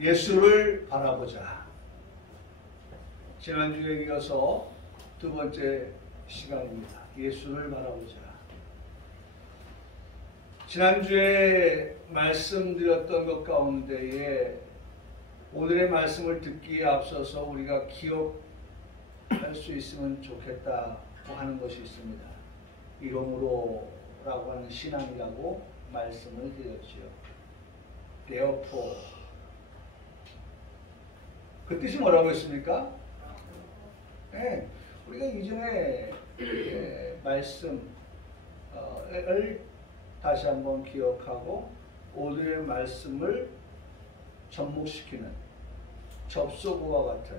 예수를 바라보자. 지난주에 이어서 두 번째 시간입니다. 예수를 바라보자. 지난주에 말씀드렸던 것 가운데에 오늘의 말씀을 듣기에 앞서서 우리가 기억할 수 있으면 좋겠다고 하는 것이 있습니다. 이러므로라고 하는 신앙이라고 말씀을 드렸지요. Therefore. 그 뜻이 뭐라고 했습니까? 네, 우리가 이전에 말씀을 다시 한번 기억하고 오늘의 말씀을 접목시키는 접속어와 같은,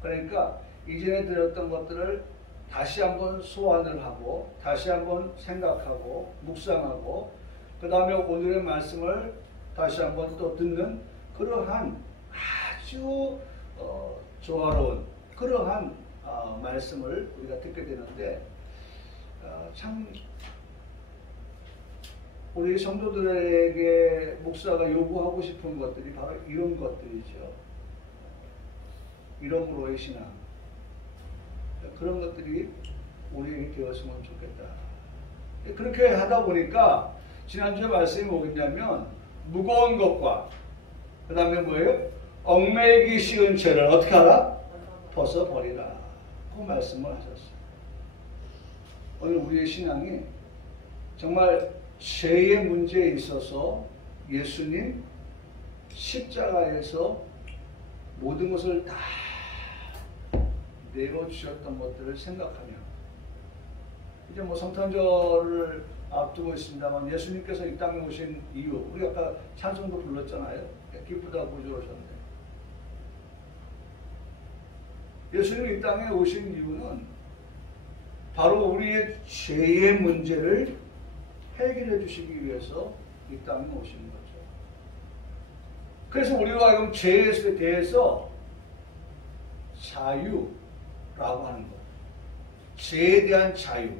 그러니까 이전에 들었던 것들을 다시 한번 소환을 하고 다시 한번 생각하고 묵상하고 그 다음에 오늘의 말씀을 다시 한번 또 듣는 그러한 아주 조화로운 그러한 말씀을 우리가 듣게 되는데 참 우리 성도들에게 목사가 요구하고 싶은 것들이 바로 이런 것들이죠. 이러므로의 신앙. 그런 것들이 우리에게 되었으면 좋겠다. 그렇게 하다 보니까 지난주에 말씀이 뭐겠냐면 무거운 것과 그 다음에 뭐예요? 얽매이기 쉬운 죄를 어떻게 하라? 벗어버리라. 그 말씀을 하셨어요. 오늘 우리의 신앙이 정말 죄의 문제에 있어서 예수님 십자가에서 모든 것을 다 내려주셨던 것들을 생각하며 이제 뭐 성탄절을 앞두고 있습니다만 예수님께서 이 땅에 오신 이유, 우리 아까 찬송도 불렀잖아요. 기쁘다 구주로셨네. 예수님이 이 땅에 오신 이유는 바로 우리의 죄의 문제를 해결해 주시기 위해서 이 땅에 오신 거죠. 그래서 우리가 하여금 죄에 대해서 자유라고 하는 것. 죄에 대한 자유.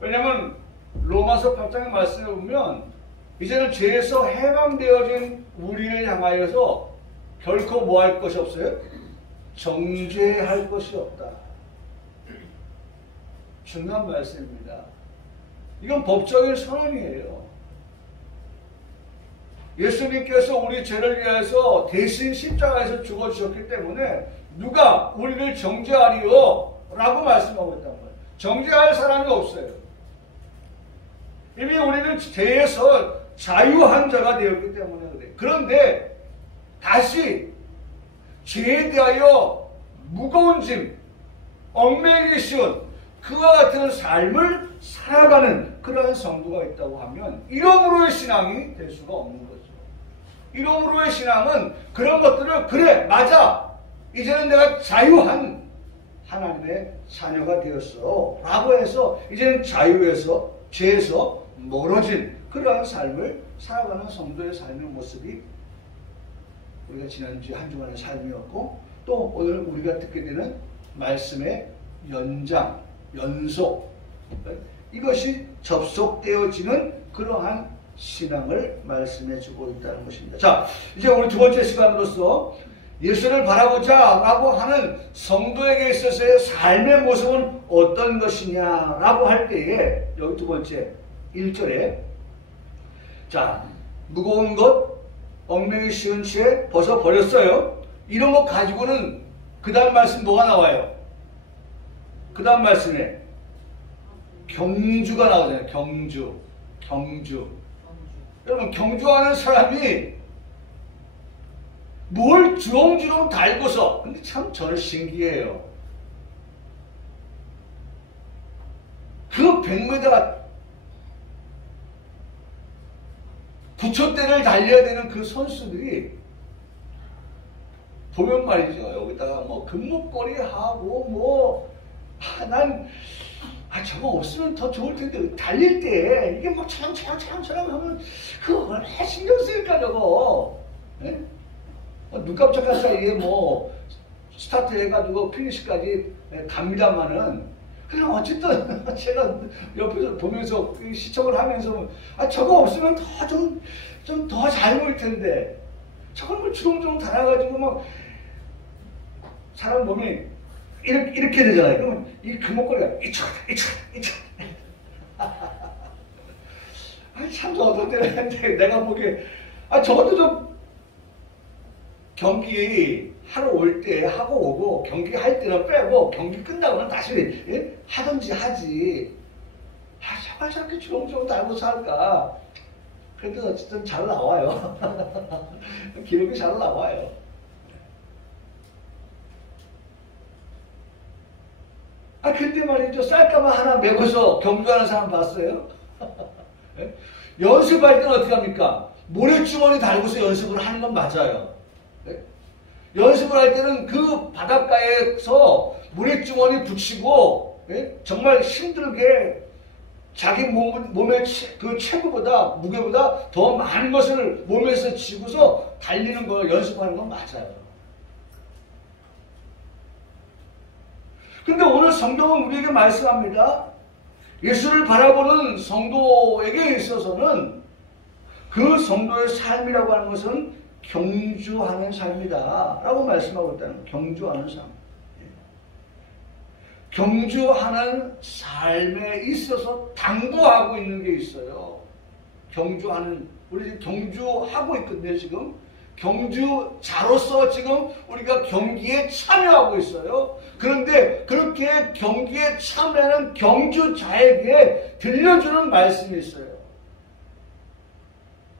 왜냐하면 로마서 8장의 말씀에 보면 이제는 죄에서 해방되어진 우리를 향하여서 결코 뭐 할 것이 없어요? 정죄할 것이 없다. 중요한 말씀입니다. 이건 법적인 선언이에요. 예수님께서 우리 죄를 위해서 대신 십자가에서 죽어주셨기 때문에 누가 우리를 정죄하리요? 라고 말씀하고 있단 말이에요. 정죄할 사람이 없어요. 이미 우리는 죄에서 자유한 자가 되었기 때문에 그래요. 그런데 다시 죄에 대하여 무거운 짐, 얽매이기 쉬운 그와 같은 삶을 살아가는 그러한 성도가 있다고 하면 이러므로의 신앙이 될 수가 없는 거죠. 이러므로의 신앙은 그런 것들을 그래 맞아 이제는 내가 자유한 하나님의 자녀가 되었어 라고 해서 이제는 자유에서 죄에서 멀어진 그러한 삶을 살아가는 성도의 삶의 모습이 우리가 지난주 한 주간의 삶이었고 또 오늘 우리가 듣게 되는 말씀의 연장, 연속 이것이 접속되어지는 그러한 신앙을 말씀해 주고 있다는 것입니다. 자, 이제 우리 두 번째 시간으로서 예수를 바라보자 라고 하는 성도에게 있어서의 삶의 모습은 어떤 것이냐라고 할 때에 여기 두 번째 1절에 자, 무거운 것 얽매이기 쉬운 죄 벗어버렸어요. 이런 거 가지고는 그 다음 말씀 뭐가 나와요? 그 다음 말씀에 경주가 나오잖아요. 경주. 여러분 경주하는 사람이 뭘 주렁주렁 달고서 근데 참 저는 신기해요. 그 100m 부초대를 달려야 되는 그 선수들이 보면 말이죠. 여기다가 뭐 금목걸이 하고 저거 없으면 더 좋을 텐데 달릴 때 이게 막 차랑차랑 하면 그거 얼마나 신경 쓰일까 저거. 네? 눈 깜짝할 사이에 뭐 스타트 해가지고 피니시까지 갑니다만은 그냥 어쨌든 제가 옆에서 보면서 시청을 하면서 저거 없으면 좀 더 잘 보일 텐데 저걸 뭐 주렁주렁 달아가지고 막 사람 몸이 이렇게 되잖아요. 그러면 이 금목걸이가 이쪽. 참 어떤 때는 했는데 내가 보기에 저것도 좀 경기 하러 올 때 하고 오고 경기 할 때는 빼고 경기 끝나고는 다시 하든지 하지. 정말 저렇게 주렁주렁 달고 살까. 그래도 어쨌든 잘 나와요. 기록이 잘 나와요. 근데 말이죠. 쌀가마 하나 메고서 경주하는 사람 봤어요? 연습할 때는 어떻게 합니까? 모래주머니 달고서 연습을 하는 건 맞아요. 연습을 할 때는 그 바닷가에서 모래주머니 붙이고 정말 힘들게 자기 몸의 그 체구보다 무게보다 더 많은 것을 몸에서 지고서 달리는 거 연습하는 건 맞아요. 근데 오늘 성경은 우리에게 말씀합니다. 예수를 바라보는 성도에게 있어서는 그 성도의 삶이라고 하는 것은 경주하는 삶이다 라고 말씀하고 있다는 거예요. 경주하는 삶. 경주하는 삶에 있어서 당부하고 있는 게 있어요. 우리 지금 경주하고 있거든요. 지금 경주자로서 지금 우리가 경기에 참여하고 있어요. 그런데 그렇게 경기에 참여하는 경주자에게 들려주는 말씀이 있어요.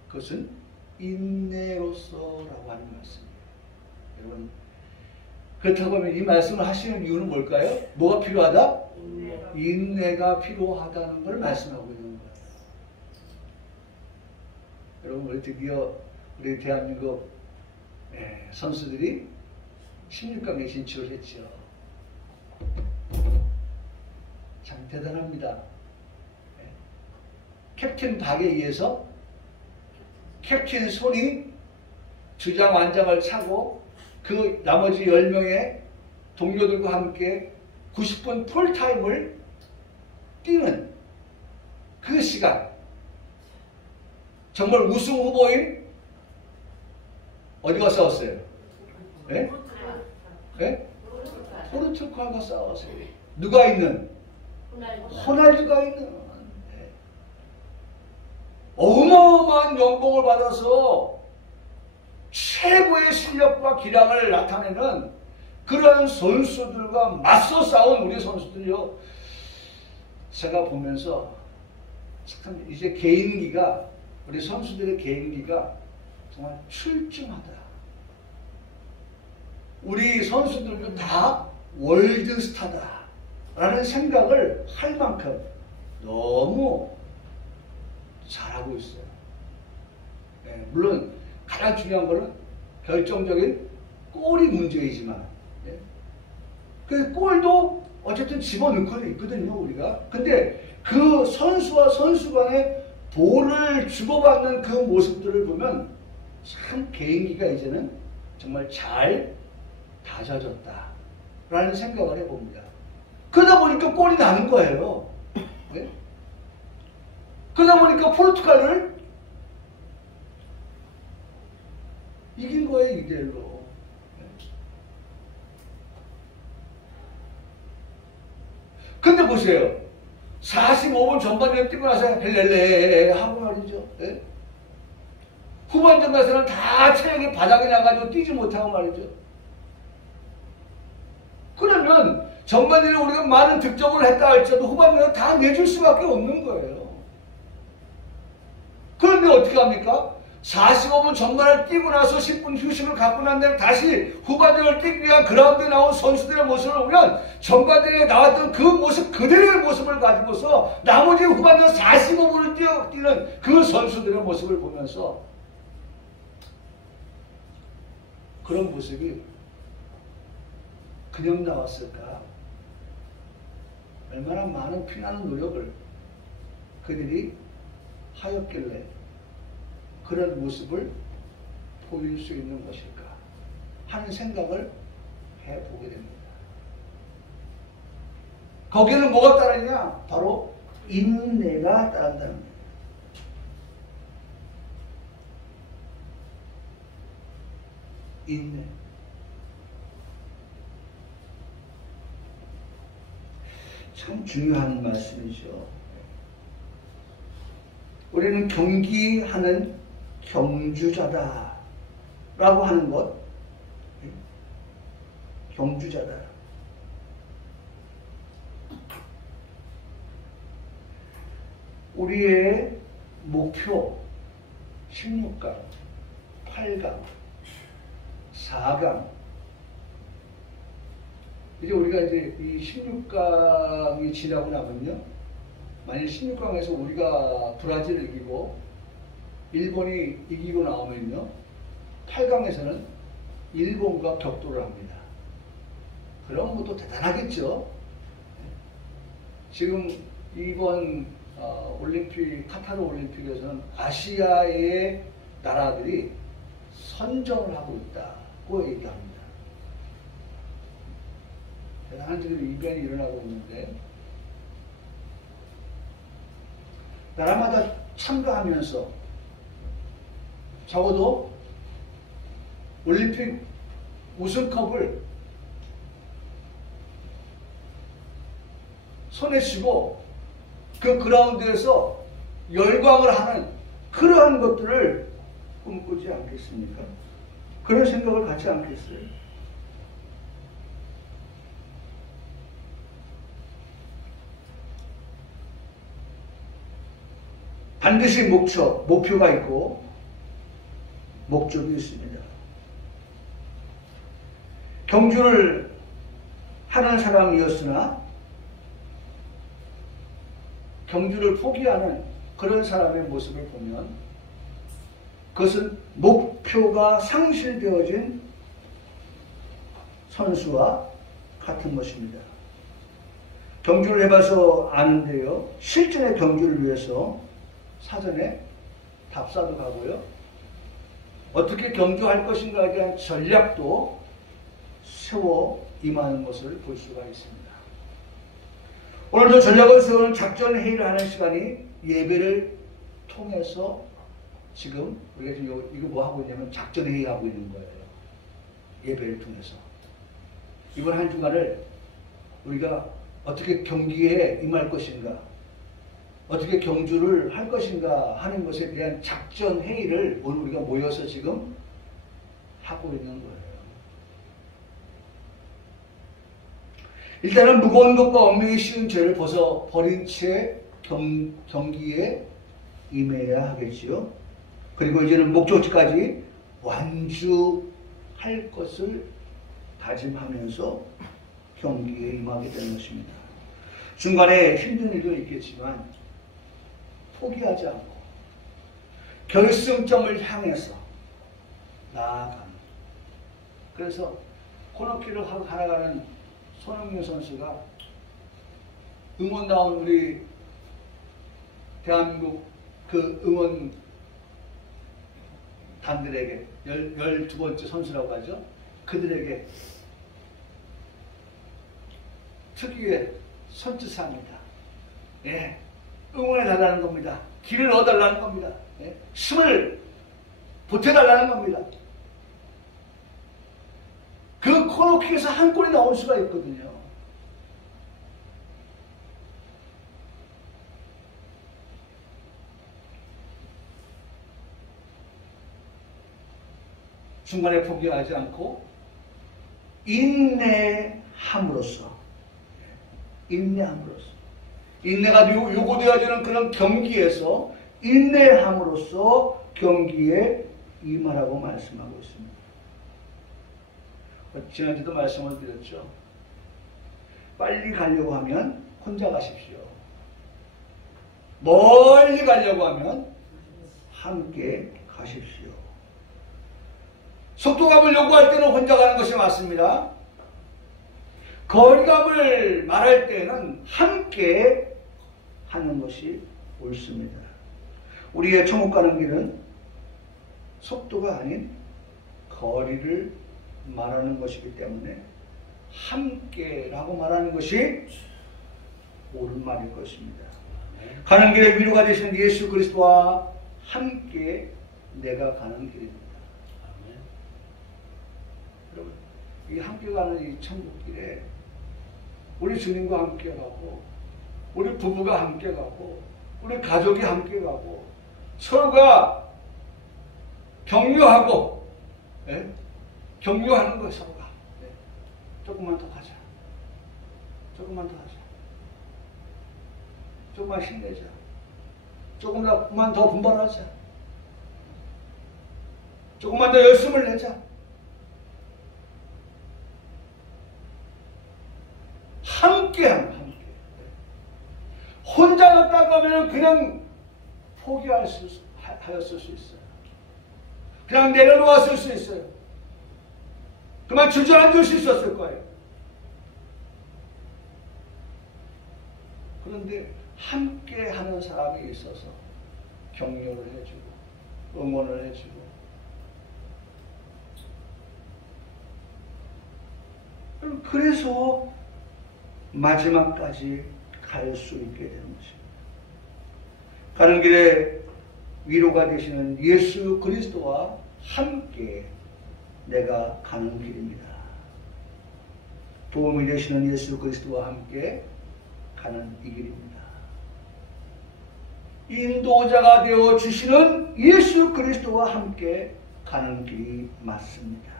그것은 인내로서라고 하는 말씀이에요. 여러분, 그렇다고 하면 이 말씀을 하시는 이유는 뭘까요? 뭐가 필요하다? 인내가 필요하다는 걸 말씀하고 있는 거예요. 여러분, 우리 드디어 우리 대한민국 선수들이 16강에 진출을 했죠. 참 대단합니다. 캡틴 박에 의해서 캡틴 손이 주장 완장을 차고 그 나머지 10명의 동료들과 함께 90분 풀타임을 뛰는 그 시간, 정말 우승 후보인 어디가 싸웠어요? 네? 네? 포르투갈과 싸웠어요. 누가 있는? 호날두가 있는. 네. 어마어마한 연봉을 받아서 최고의 실력과 기량을 나타내는 그런 선수들과 맞서 싸운 우리 선수들이요. 제가 보면서 참 이제 개인기가, 우리 선수들의 개인기가 정말 출중하다. 우리 선수들도 다 월드스타다 라는 생각을 할 만큼 너무 잘하고 있어요. 네, 물론 가장 중요한 거는 결정적인 골이 문제이지만, 네. 그 골도 어쨌든 집어넣고 있거든요, 우리가. 근데 그 선수와 선수 간의 볼을 주고받는 그 모습들을 보면 참 개인기가 이제는 정말 잘 다져졌다 라는 생각을 해봅니다. 그러다 보니까 골이 나는 거예요. 네? 그러다 보니까 포르투갈을 이긴 거예요, 2대1로. 근데 보세요. 45분 전반전에 뛰고 나서 헬렐레 하고 말이죠. 네? 후반전 가서는 다 체력이 바닥에 나가지고 뛰지 못하고 말이죠. 그러면 전반전에 우리가 많은 득점을 했다 할지라도 후반전에 다 내줄 수밖에 없는 거예요. 그런데 어떻게 합니까? 45분 전반을 뛰고 나서 10분 휴식을 갖고 난 다음에 다시 후반전을 뛰기 위한 그라운드에 나온 선수들의 모습을 보면 전반전에 나왔던 그 모습 그대로의 모습을 가지고서 나머지 후반전 45분을 뛰는 그 선수들의 모습을 보면서 그런 모습이 그냥 나왔을까? 얼마나 많은 피나는 노력을 그들이 하였길래 그런 모습을 보일 수 있는 것일까 하는 생각을 해보게 됩니다. 거기는 뭐가 따르냐? 바로 인내가 따른다는 거예요. 인내. 참 중요한 말씀이죠. 우리는 경기하는 경주자다 라고 하는 것, 경주자다. 우리의 목표 16강, 8강, 4강. 이제 우리가 이제 이 16강이 지나고 나면요, 만약 16강에서 우리가 브라질을 이기고 일본이 이기고 나오면요, 8강에서는 일본과 격돌을 합니다. 그럼 뭐 또 대단하겠죠. 지금 이번 올림픽, 카타르 올림픽에서는 아시아의 나라들이 선정을 하고 있다고 얘기합니다. 대단한 지금 이변이 일어나고 있는데, 나라마다 참가하면서 적어도 올림픽 우승컵을 손에 쥐고 그 그라운드에서 열광을 하는 그러한 것들을 꿈꾸지 않겠습니까? 그런 생각을 갖지 않겠어요? 반드시 목표가 있고 목적이 있습니다. 경주를 하는 사람이었으나 경주를 포기하는 그런 사람의 모습을 보면 그것은 목표가 상실되어진 선수와 같은 것입니다. 경주를 해봐서 아는데요, 실전의 경주를 위해서 사전에 답사도 가고요, 어떻게 경주할 것인가에 대한 전략도 세워 임하는 것을 볼 수가 있습니다. 오늘도 전략을 세우는 작전 회의를 하는 시간이 예배를 통해서 지금 우리가 지금 이거 뭐 하고 있냐면 작전 회의 하고 있는 거예요. 예배를 통해서 이번 한 주간을 우리가 어떻게 경기에 임할 것인가, 어떻게 경주를 할 것인가 하는 것에 대한 작전 회의를 오늘 우리가 모여서 지금 하고 있는 거예요. 일단은 무거운 것과 얽매이기 쉬운 죄를 벗어버린 채 경기에 임해야 하겠지요. 그리고 이제는 목적지까지 완주할 것을 다짐하면서 경기에 임하게 되는 것입니다. 중간에 힘든 일도 있겠지만 포기하지 않고 결승점을 향해서 나아갑니다. 그래서 코너키를 하고 살아가는 손흥민 선수가 응원다운 우리 대한민국 그 응원단들에게 12번째 선수라고 하죠. 그들에게 특유의 손짓합니다. 예, 응원해달라는 겁니다. 길을 얻어달라는 겁니다. 예, 힘을 보태달라는 겁니다. 그 코너킥에서 한 골이 나올 수가 있거든요. 중간에 포기하지 않고 인내함으로써 인내가 요구되어지는 그런 경기에서 인내함으로써 경기에 임하라고 말씀하고 있습니다. 지난주도 말씀을 드렸죠. 빨리 가려고 하면 혼자 가십시오. 멀리 가려고 하면 함께 가십시오. 속도감을 요구할 때는 혼자 가는 것이 맞습니다. 거리감을 말할 때는 함께 하는 것이 옳습니다. 우리의 천국 가는 길은 속도가 아닌 거리를 말하는 것이기 때문에 함께라고 말하는 것이 옳은 말일 것입니다. 가는 길에 위로가 되시는 예수 그리스도와 함께 내가 가는 길입니다. 여러분, 이 함께 가는 이 천국길에 우리 주님과 함께 가고, 우리 부부가 함께 가고, 우리 가족이 함께 가고, 서로가 격려하고, 예? 격려하는 거예요, 서로가. 예. 조금만 더 가자. 조금만 더 하자. 조금만 힘내자. 조금만 더 분발하자. 조금만 더 열심을 내자. 함께하면 함께. 혼자 갔다가 하면 그냥 포기하였을 수 있어요. 그냥 내려놓았을 수 있어요. 그만 주저앉을 수 있었을 거예요. 그런데 함께 하는 사람이 있어서 격려를 해주고 응원을 해주고, 그래서 마지막까지 갈 수 있게 되는 것입니다. 가는 길에 위로가 되시는 예수 그리스도와 함께 내가 가는 길입니다. 도움이 되시는 예수 그리스도와 함께 가는 이 길입니다. 인도자가 되어 주시는 예수 그리스도와 함께 가는 길이 맞습니다.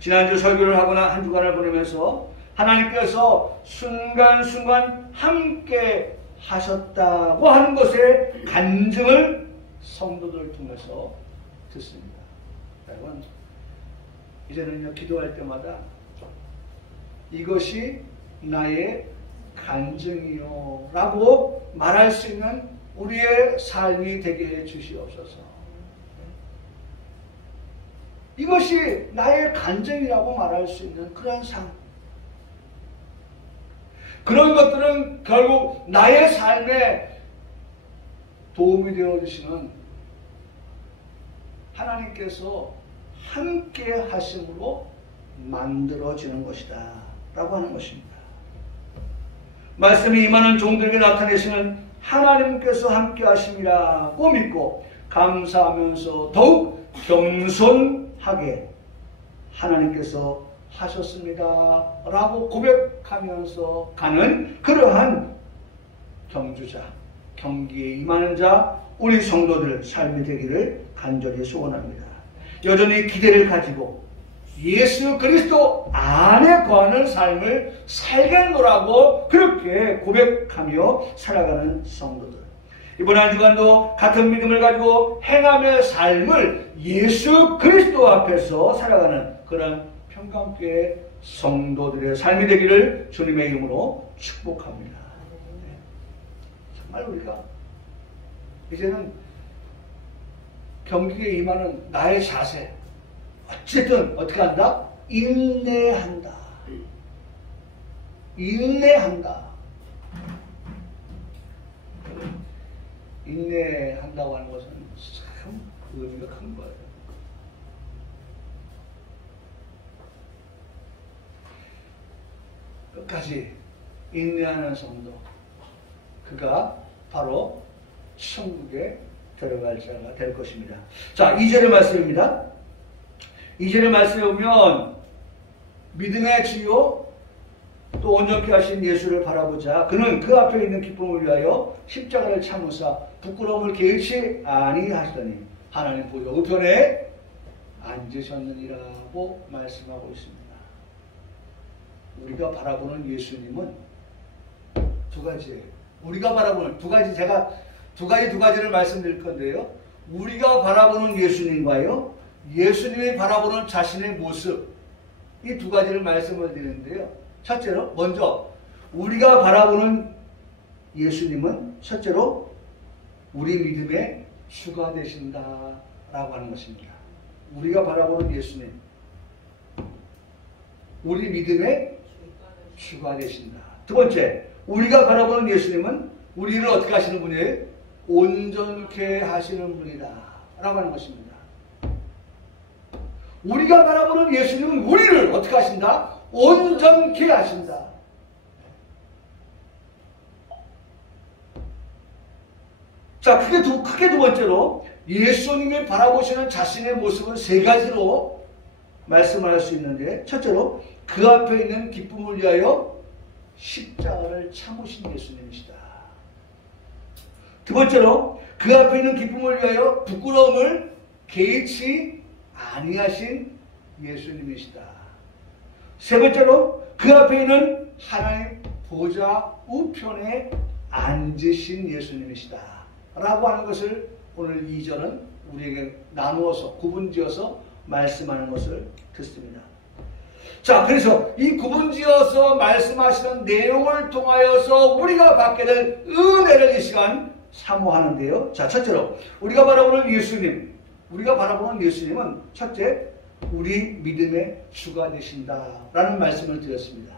지난주 설교를 하거나 한 주간을 보내면서 하나님께서 순간순간 함께 하셨다고 하는 것의 간증을 성도들을 통해서 듣습니다. 여러분, 이제는요, 기도할 때마다 이것이 나의 간증이요 라고 말할 수 있는 우리의 삶이 되게 해 주시옵소서. 이것이 나의 간증이라고 말할 수 있는 그런 삶. 그런 것들은 결국 나의 삶에 도움이 되어주시는 하나님께서 함께 하심으로 만들어지는 것이다 라고 하는 것입니다. 말씀이 임하는 종들에게 나타내시는 하나님께서 함께 하심이라고 믿고 감사하면서 더욱 겸손하게 하나님께서 하셨습니다 라고 고백하면서 가는 그러한 경주자, 경기에 임하는 자, 우리 성도들 삶이 되기를 간절히 소원합니다. 여전히 기대를 가지고 예수 그리스도 안에 거하는 삶을 살겠노라고 그렇게 고백하며 살아가는 성도들, 이번 한 주간도 같은 믿음을 가지고 행함의 삶을 예수 그리스도 앞에서 살아가는 그런 평강교회 성도들의 삶이 되기를 주님의 이름으로 축복합니다. 정말 우리가 이제는 경기에 임하는 나의 자세, 어쨌든 어떻게 한다? 인내한다. 인내한다. 인내한다고 하는 것은 참 의미가 큰 거예요. 끝까지 인내하는 성도, 그가 바로 천국에 들어갈 자가 될 것입니다. 자, 2절의 말씀입니다. 2절의 말씀에 보면 믿음의 주요 또 온전케 하신 예수를 바라보자. 그는 그 앞에 있는 기쁨을 위하여 십자가를 참으사 부끄러움을 개의치 아니하시더니 하나님 보좌 우편에 앉으셨느니라고 말씀하고 있습니다. 우리가 바라보는 예수님은 두 가지예요. 우리가 바라보는 두 가지, 제가 두 가지를 말씀드릴 건데요. 우리가 바라보는 예수님과요, 예수님이 바라보는 자신의 모습, 이 두 가지를 말씀을 드리는데요. 첫째로, 먼저 우리가 바라보는 예수님은 첫째로 우리 믿음의 주가 되신다라고 하는 것입니다. 우리가 바라보는 예수님, 우리 믿음의 주가 되신다. 두 번째, 우리가 바라보는 예수님은 우리를 어떻게 하시는 분이에요? 온전케 하시는 분이다 라고 하는 것입니다. 우리가 바라보는 예수님은 우리를 어떻게 하신다? 온전케 하신다. 자, 크게 두 번째로 예수님이 바라보시는 자신의 모습은 세 가지로 말씀을 할 수 있는데, 첫째로 그 앞에 있는 기쁨을 위하여 십자가를 참으신 예수님이시다. 두 번째로 그 앞에 있는 기쁨을 위하여 부끄러움을 개의치 아니하신 예수님이시다. 세 번째로 그 앞에 있는 하나님 보좌 우편에 앉으신 예수님이시다 라고 하는 것을 오늘 2절은 우리에게 나누어서 구분지어서 말씀하는 것을 듣습니다. 자, 그래서 이 구분지어서 말씀하시는 내용을 통하여서 우리가 받게 될 은혜를 이 시간 사모하는데요. 자, 첫째로 우리가 바라보는 예수님은 첫째, 우리 믿음의 주가 되신다라는 말씀을 드렸습니다.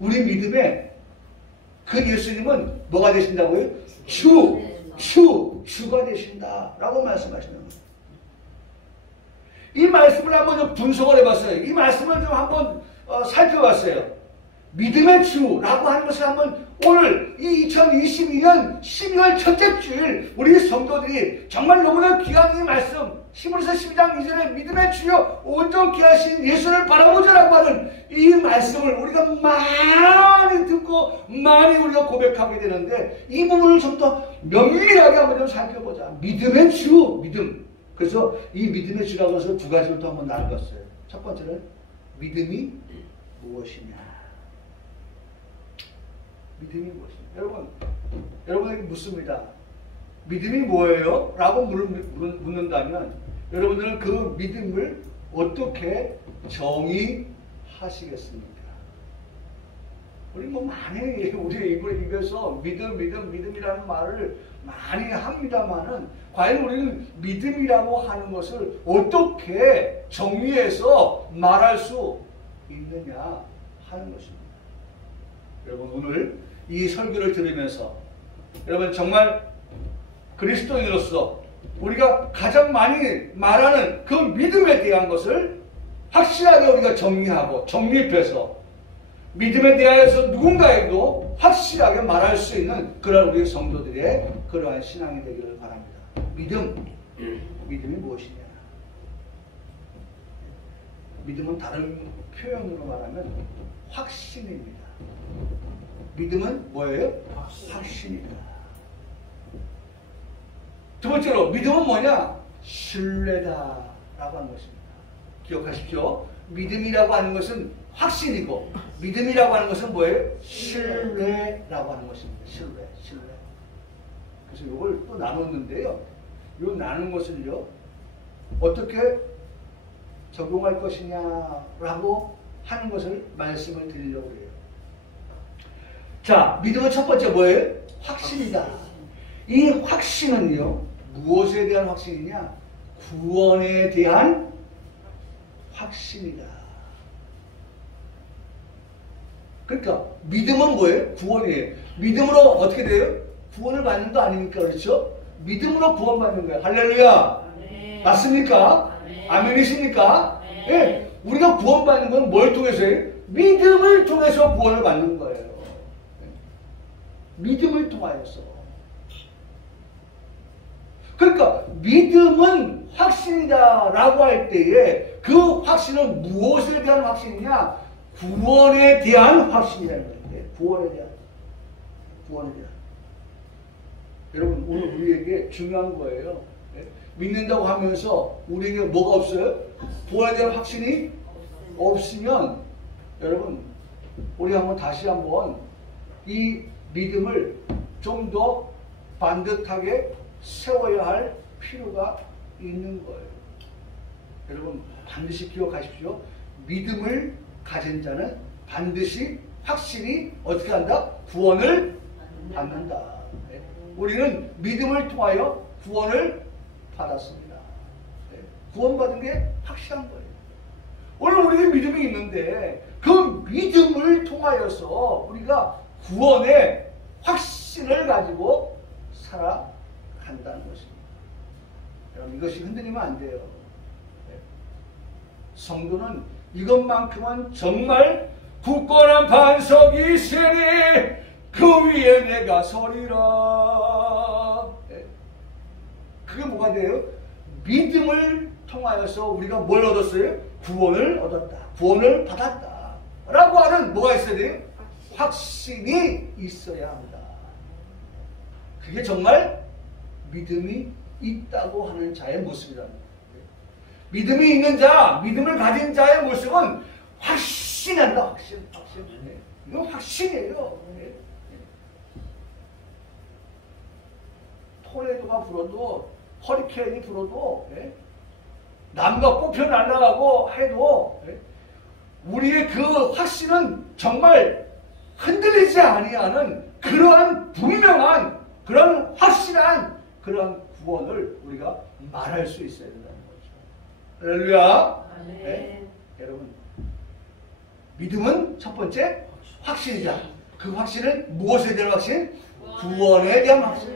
우리 믿음의 그 예수님은 뭐가 되신다고요? 주가 되신다라고 말씀하시는 거예요. 이 말씀을 한번 좀 분석을 해봤어요. 이 말씀을 좀 한번 살펴봤어요. 믿음의 주라고 하는 것을 한번 오늘 이 2022년 12월 첫째 주일 우리 성도들이 정말 너무나 귀한 이 말씀 히브리서 12장 2절에 믿음의 주여 온전케 하신 예수를 바라보자라고 하는 이 말씀을 우리가 많이 듣고 많이 우리가 고백하게 되는데, 이 부분을 좀 더 면밀하게 한번 좀 살펴보자. 믿음의 주, 믿음. 그래서 이 믿음의 주라고 해서 두 가지로 또 한번 나눠봤어요. 첫 번째는 믿음이 무엇이냐. 믿음이 무엇이냐. 여러분에게 묻습니다. 믿음이 뭐예요? 라고 묻는다면 여러분들은 그 믿음을 어떻게 정의하시겠습니까? 우리 많이 우리 입에서 믿음이라는 말을 많이 합니다만은 과연 우리는 믿음이라고 하는 것을 어떻게 정의해서 말할 수 있느냐 하는 것입니다. 여러분, 오늘 이 설교를 들으면서 여러분 정말 그리스도인으로서 우리가 가장 많이 말하는 그 믿음에 대한 것을 확실하게 우리가 정리하고 정립해서 믿음에 대하여서 누군가에도 확실하게 말할 수 있는 그런 우리 성도들의 그러한 신앙이 되기를 바랍니다. 믿음이 무엇이냐? 믿음은 다른 표현으로 말하면 확신입니다. 믿음은 뭐예요? 확신이다. 두 번째로 믿음은 뭐냐? 신뢰다라고 하는 것입니다. 기억하십시오. 믿음이라고 하는 것은 확신이고 믿음이라고 하는 것은 뭐예요? 신뢰라고 하는 것입니다. 신뢰. 그래서 이걸 또 나눴는데요. 이 나눈 것을요 어떻게 적용할 것이냐라고 하는 것을 말씀을 드리려고 해요. 자, 믿음은 첫 번째 뭐예요? 확신이다. 이 확신은요 무엇에 대한 확신이냐? 구원에 대한 확신이다. 그러니까 믿음은 뭐예요? 구원이에요. 믿음으로 어떻게 돼요? 구원을 받는 거 아닙니까? 그렇죠? 믿음으로 구원받는 거예요. 할렐루야. 네. 맞습니까? 네. 아멘이십니까? 네. 네. 우리가 구원받는 건 뭘 통해서요? 믿음을 통해서 구원을 받는 거예요. 믿음을 통하여서. 그러니까 믿음은 확신이다라고 할 때에 그 확신은 무엇에 대한 확신이냐? 구원에 대한 확신이라는 거예요. 구원에 대한. 여러분, 오늘 우리에게 중요한 거예요. 믿는다고 하면서 우리에게 뭐가 없어요? 구원에 대한 확신이 없으면 여러분, 우리 다시 한번 이 믿음을 좀 더 반듯하게 세워야 할 필요가 있는 거예요. 여러분, 반드시 기억하십시오. 믿음을 가진 자는 반드시 확실히 어떻게 한다? 구원을 받는다. 우리는 믿음을 통하여 구원을 받았습니다. 구원받은 게 확실한 거예요. 오늘 우리는 믿음이 있는데 그 믿음을 통하여서 우리가 구원의 확신을 가지고 살아간다는 것입니다. 여러분, 이것이 흔들리면 안 돼요. 성도는 이것만큼은 정말 굳건한 반석이 있으니 그 위에 내가 서리라. 예. 그게 뭐가 돼요? 믿음을 통하여서 우리가 뭘 얻었어요? 구원을 얻었다. 구원을 받았다. 라고 하는 뭐가 있어야 돼요? 확신이 있어야 한다. 그게 정말 믿음이 있다고 하는 자의 모습이다. 믿음이 있는 자, 믿음을 가진 자의 모습은 확신한다. 확신. 이건 확신이에요. 토네이도가 불어도, 허리케인이 불어도, 나무가 뽑혀 날아가고 해도 우리의 그 확신은 정말 흔들리지 아니하는 그러한 분명한, 그런 확실한 그런 구원을 우리가 말할 수 있어야 된다는 거죠. 할렐루야. 네? 여러분, 믿음은 첫 번째 확신이다. 그 확신은 무엇에 대한 확신? 구원에 대한 확신.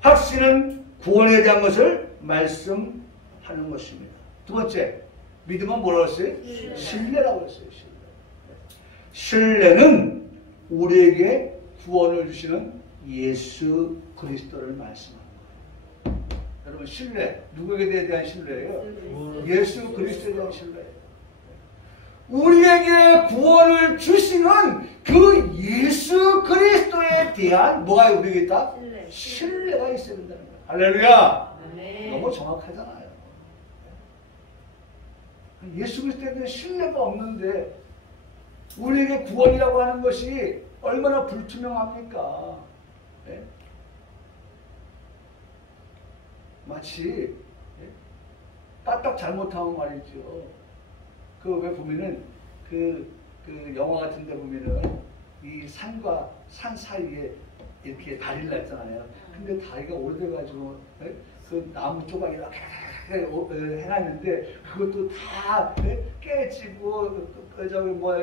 확신은 구원에 대한 것을 말씀하는 것입니다. 두 번째, 믿음은 뭐라고 했어요? 신뢰라고 했어요. 신뢰는 우리에게 구원을 주시는 예수 그리스도를 말씀하는 거예요. 여러분, 신뢰, 누구에게 대한 신뢰예요? 예수 그리스도에 대한 신뢰예요. 우리에게 구원을 주시는 그 예수 그리스도에 대한 뭐가 우리에게 있다? 신뢰가 있어야 된다는 거예요. 할렐루야. 너무 정확하잖아요. 예수 그리스도에 대한 신뢰가 없는데 우리에게 구원이라고 하는 것이 얼마나 불투명합니까? 네? 마치 까딱 잘못하면 말이죠. 그 왜 보면은 그 영화 같은 데 보면은 이 산과 산 사이에 이렇게 다리를 놨잖아요. 근데 다리가 오래돼가지고 그 나무 조각이 이렇게 해놨는데 그것도 다 깨지고 저기 뭐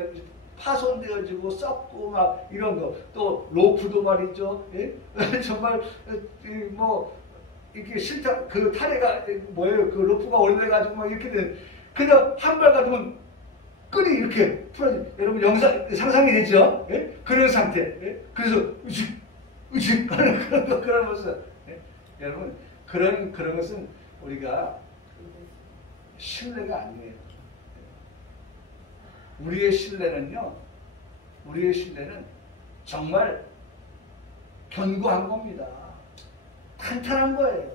파손되어지고 썩고 막 이런 거. 또 로프도 말이죠. 정말 뭐 이렇게 실타 그 타래가 뭐예요? 그 로프가 오래돼가지고 막 이렇게 된. 그냥 한 발 가두면 끈이 이렇게 풀어지. 여러분 상상이 되죠? 예? 그런 상태. 예? 그래서 으식 하는 그런 모습. 예? 여러분 그런 것은 우리가 신뢰가 아니에요. 우리의 신뢰는 정말 견고한 겁니다. 탄탄한 거예요.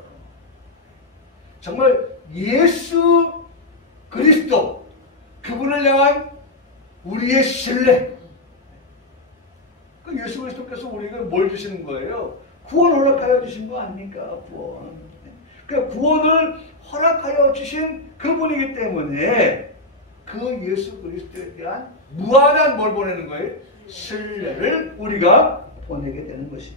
정말 예수 그리스도, 그분을 향한 우리의 신뢰. 그 예수 그리스도께서 우리에게 뭘 주시는 거예요? 구원 허락하여 주신 거 아닙니까? 구원. 그러니까 구원을 허락하여 주신 그분이기 때문에 그 예수 그리스도에 대한 무한한 뭘 보내는 거예요? 신뢰를 우리가 보내게 되는 것이죠.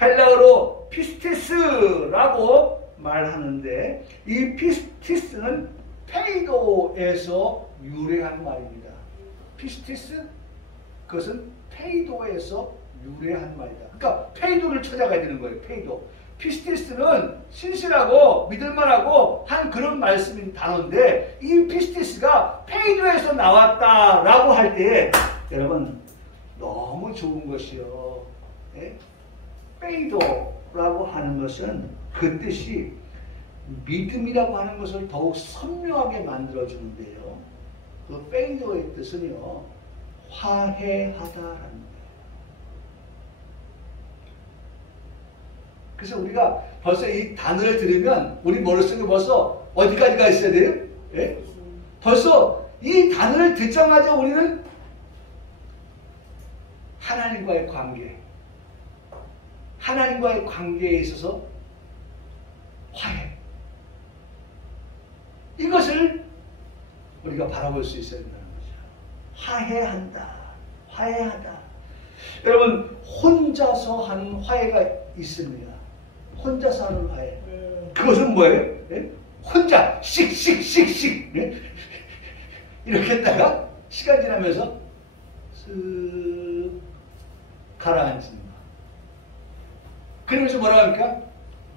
헬라어로 피스티스라고 말하는데 이 피스티스는 페이도에서 유래한 말입니다. 피스티스? 그것은 페이도에서 유래한 말이다. 그러니까 페이도를 찾아가야 되는 거예요. 페이도. 피스티스는 신실하고 믿을만하고 한 그런 말씀인 단어인데 이 피스티스가 페이도에서 나왔다라고 할 때 여러분 너무 좋은 것이요. 예? 페이도라고 하는 것은 그 뜻이 믿음이라고 하는 것을 더욱 선명하게 만들어주는데요. 그 페이도의 뜻은요. 화해하다라는 거예요. 그래서 우리가 벌써 이 단어를 들으면 우리 머릿속에 벌써 어디까지 가 있어야 돼요? 예? 벌써 이 단어를 듣자마자 우리는 하나님과의 관계에 있어서 화해. 이것을 우리가 바라볼 수 있어야 된다는 거죠. 화해하다. 여러분 혼자서 하는 화해가 있습니다. 혼자서 하는 화해. 그것은 뭐예요? 예? 혼자 씩씩씩씩 이렇게 했다가 시간 지나면서 쓱 가라앉습니다. 그러면서 뭐라고 합니까?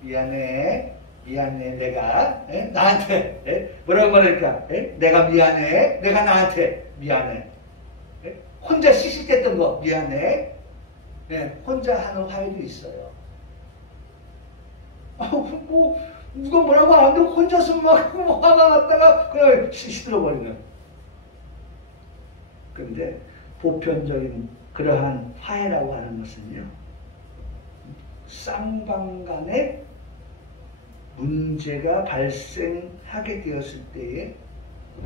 미안해 내가 나한테 뭐라고 말할까? 내가 미안해 내가 나한테 미안해. 예? 혼자 씩씩댔던 거 미안해. 예, 혼자 하는 화해도 있어요. 뭐 누가 뭐라고 안 하는데 혼자서 막 화가 났다가 그냥 시들어버리는. 그런데 보편적인 그러한 화해라고 하는 것은요, 쌍방간에 문제가 발생하게 되었을 때에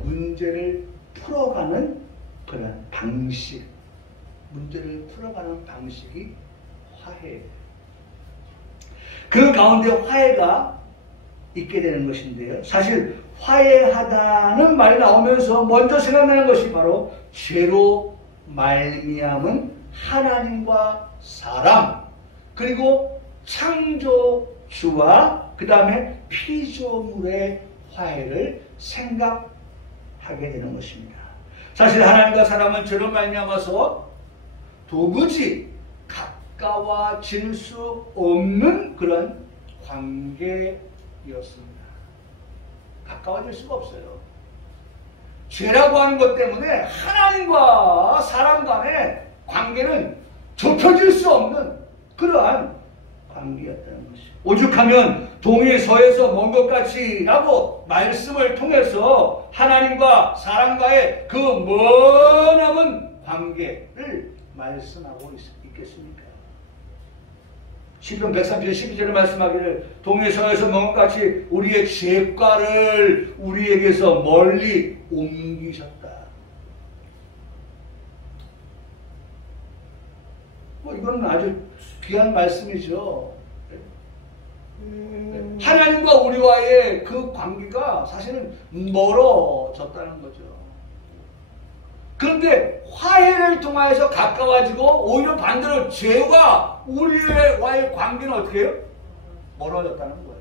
문제를 풀어가는 그런 방식, 문제를 풀어가는 방식이 화해예요. 그 가운데 화해가 있게 되는 것인데요. 사실 화해하다는 말이 나오면서 먼저 생각나는 것이 바로 죄로 말미암은 하나님과 사람, 그리고 창조주와 그 다음에 피조물의 화해를 생각하게 되는 것입니다. 사실 하나님과 사람은 죄로 말미암아서 도무지 가까워질 수 없는 그런 관계였습니다. 가까워질 수가 없어요. 죄라고 하는 것 때문에 하나님과 사람 간의 관계는 좁혀질 수 없는 그러한 관계였다는 것이죠. 오죽하면 동이 서에서 먼 것 같이 라고 말씀을 통해서 하나님과 사람과의 그 머나먼 관계를 말씀하고 있겠습니까? 시편 103편 12절에 말씀하기를 동이 서에서 먼 것 같이 우리의 죄과를 우리에게서 멀리 옮기셨다. 이거는 아주 귀한 말씀이죠. 하나님과 우리와의 그 관계가 사실은 멀어졌다는 거죠. 그런데 화해를 통하여서 가까워지고 오히려 반대로 죄와 우리와의 관계는 어떻게 해요? 멀어졌다는 거예요.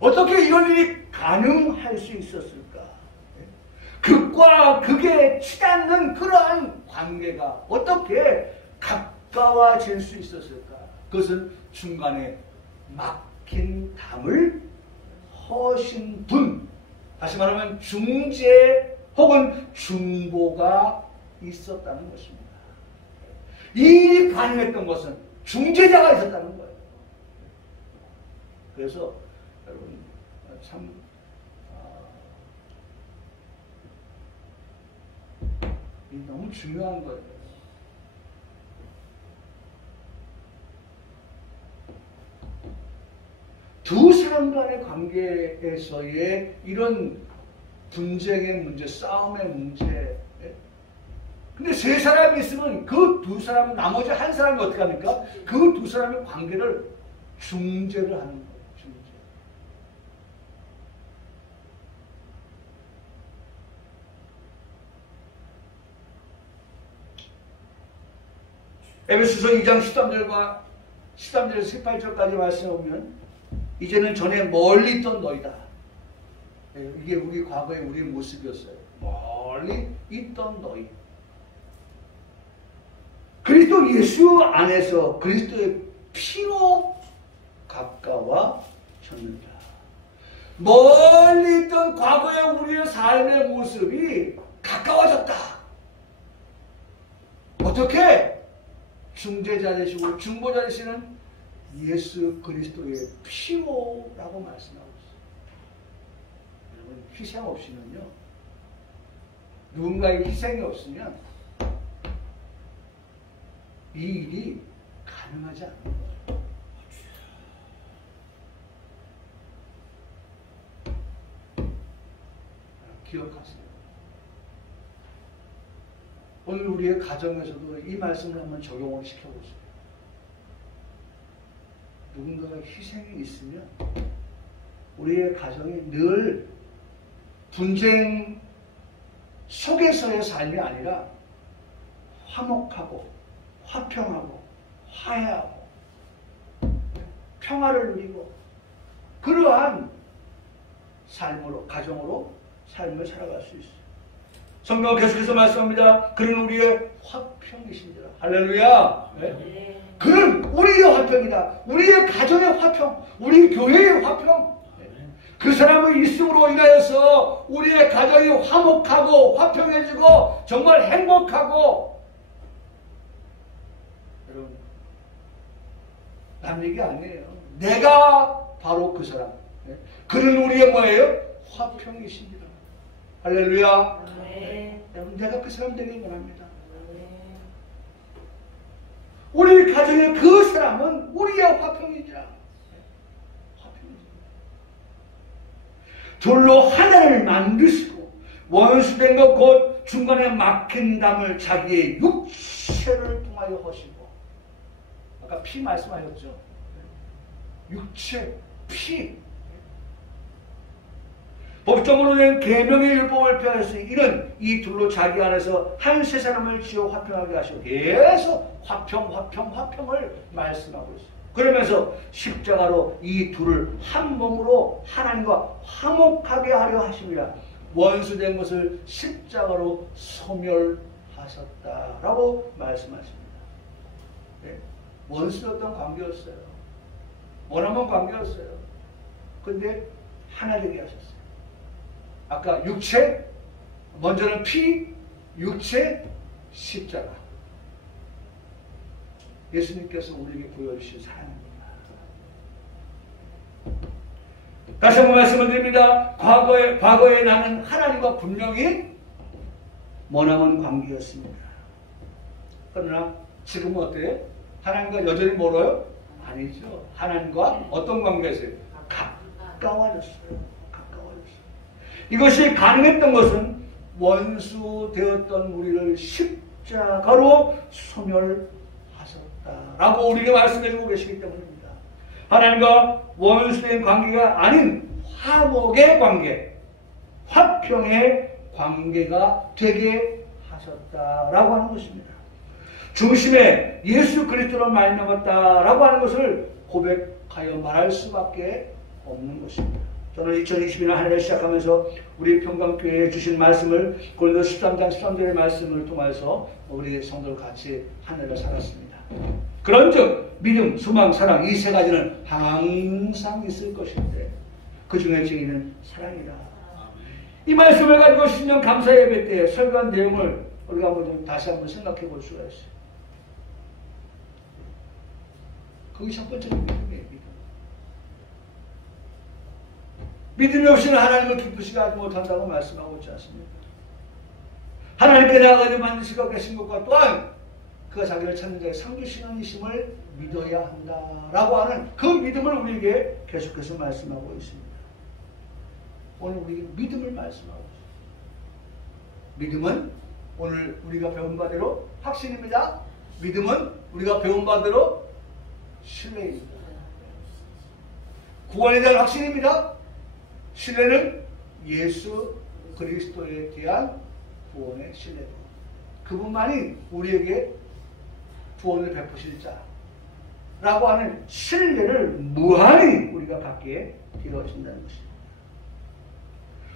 어떻게 이런 일이 가능할 수 있었을까? 극과 극에 치닫는 그러한 관계가 어떻게 가까워질 수 있었을까? 그것은 중간에 막힌 담을 허신 분, 다시 말하면 중재 혹은 중보가 있었다는 것입니다. 이 일이 가능했던 것은 중재자가 있었다는 거예요. 그래서 여러분 참 너무 중요한 거예요. 두 사람 간의 관계에서의 이런 분쟁의 문제, 싸움의 문제. 근데 세 사람이 있으면 그 두 사람, 나머지 한 사람이 어떻게 합니까? 그 두 사람의 관계를 중재를 하는 거예요. 중재. 에베소서 2장 13절에서 18절까지 말씀해 보면 이제는 전에 멀리 있던 너희다. 이게 우리 과거의 우리의 모습이었어요. 멀리 있던 너희. 그리스도 예수 안에서 그리스도의 피로 가까워졌는다. 멀리 있던 과거의 우리의 삶의 모습이 가까워졌다. 어떻게? 중재자 되시고 중보자 되시는 예수 그리스도의 피로라고 말씀하고 있어요. 여러분, 희생 없이는요, 누군가의 희생이 없으면 이 일이 가능하지 않는 거예요. 기억하세요. 오늘 우리의 가정에서도 이 말씀을 한번 적용을 시켜보세요. 누군가의 희생이 있으면 우리의 가정이 늘 분쟁 속에서의 삶이 아니라 화목하고 화평하고 화해하고 평화를 누리고 그러한 삶으로, 가정으로 삶을 살아갈 수 있어요. 성경은 계속해서 말씀합니다. 그는 우리의 화평이신지라. 할렐루야. 네? 그는 우리의 화평이다. 우리의 가정의 화평, 우리 교회의 화평. 그 사람의 있음으로 인하여서 우리의 가정이 화목하고 화평해지고 정말 행복하고, 여러분, 남 얘기 아니에요. 내가 바로 그 사람. 그는 우리의 뭐예요? 화평이십니다. 할렐루야. 네. 여러분, 내가 그 사람 되길 원합니다. 우리 가정의 그 사람은 우리의 화평이지라. 돌로 하나를 만드시고 원수된 것 곧 중간에 막힌 담을 자기의 육체를 통하여 하시고, 아까 피 말씀하셨죠. 육체, 피. 법정으로는 계명의 율법을 폐하였으니 이는 이 둘로 자기 안에서 한 세 사람을 지어 화평하게 하시고, 계속 화평을 말씀하고 있어요. 그러면서 십자가로 이 둘을 한 몸으로 하나님과 화목하게 하려 하십니다. 원수된 것을 십자가로 소멸하셨다라고 말씀하십니다. 네? 원수였던 관계였어요. 원하면 관계였어요. 근데 하나 되게 하셨어요. 아까 육체, 먼저는 피, 육체, 십자가. 예수님께서 우리에게 보여주신 사랑입니다. 다시 한번 말씀을 드립니다. 과거에 나는 하나님과 분명히 머나먼 관계였습니다. 그러나 지금은 어때요? 하나님과 여전히 멀어요? 아니죠. 하나님과 어떤 관계였어요? 가까워졌어요. 이것이 가능했던 것은 원수 되었던 우리를 십자가로 소멸하셨다라고 우리에게 말씀해주고 계시기 때문입니다. 하나님과 원수된 관계가 아닌 화목의 관계, 화평의 관계가 되게 하셨다라고 하는 것입니다. 중심에 예수 그리스도로 말미암았다라고 하는 것을 고백하여 말할 수밖에 없는 것입니다. 저는 2022년 한 해를 시작하면서 우리 평강교회에 주신 말씀을 고린도서 13장 13절의 말씀을 통해서 우리 성도를 같이 한 해를 살았습니다. 그런즉 믿음, 소망, 사랑 이 세 가지는 항상 있을 것인데 그 중에 제일은 사랑이다. 이 말씀을 가지고 신년 감사 예배 때 설교한 내용을 우리가 한번 다시 한번 생각해 볼 수가 있어요. 그게 첫 번째 믿음이에요. 믿음이 없이는 하나님을 기쁘시게 하지 못한다고 말씀하고 있지 않습니까? 하나님께 나아가지 만드시고 계신 것과 또한 그가 자기를 찾는 자의 상주신원이심을 믿어야 한다라고 하는 그 믿음을 우리에게 계속해서 말씀하고 있습니다. 오늘 우리에게 믿음을 말씀하고 있습니다. 믿음은 오늘 우리가 배운 바대로 확신입니다. 믿음은 우리가 배운 바대로 신뢰입니다. 구원에 대한 확신입니다. 신뢰는 예수 그리스도에 대한 구원의 신뢰입니다. 그분만이 우리에게 구원을 베푸실 자라고 하는 신뢰를 무한히 우리가 갖게 되어진다는 것입니다.